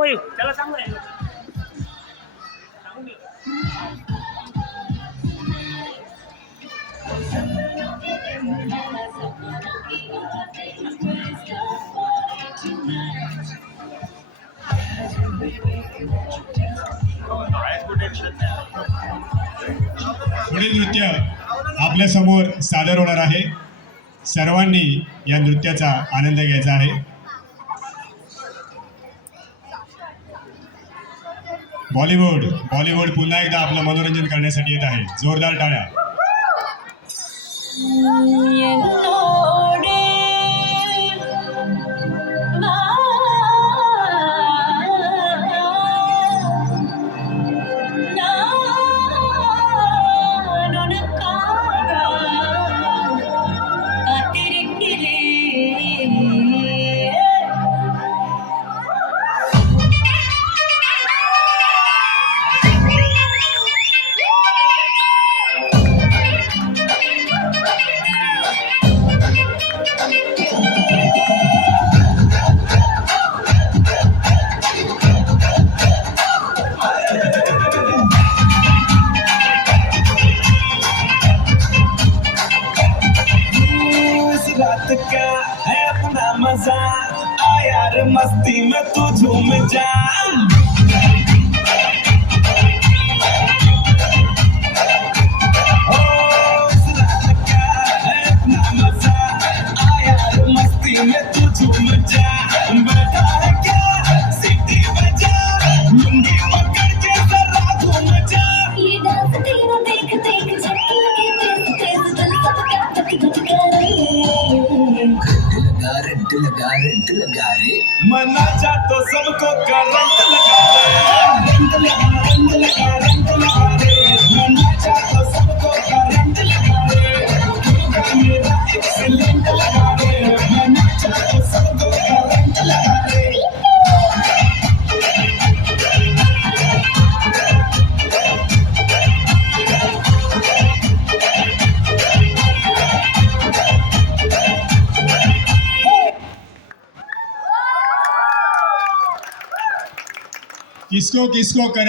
नको त्याला सांगू पुढील नृत्य आपल्या समोर सादर होणार आहे. सर्वांनी या नृत्याचा आनंद घ्यायचा आहे. बॉलिवूड पुन्हा एकदा आपलं मनोरंजन करण्यासाठी येत आहे. जोरदार टाळ्या. का है अपना मजा आ यार मस्ती में तू झूम जा मस्ती में तू झूम जा बैठा है क्या सीटी बजा लुंगी पकड़ के जरा घूम जा ये डांस तेरा देख देख झटक लगे तेज तेज दिल सबका धक धक करे रेंट लगा रे मना जा तो सबको करंट लगा रे रेंट लगा रे मना जा तो सबको करंट लगा रे मेरा एक्सीलेंट लगा रे मना जा तो सबको करंट लगा रे किसको करे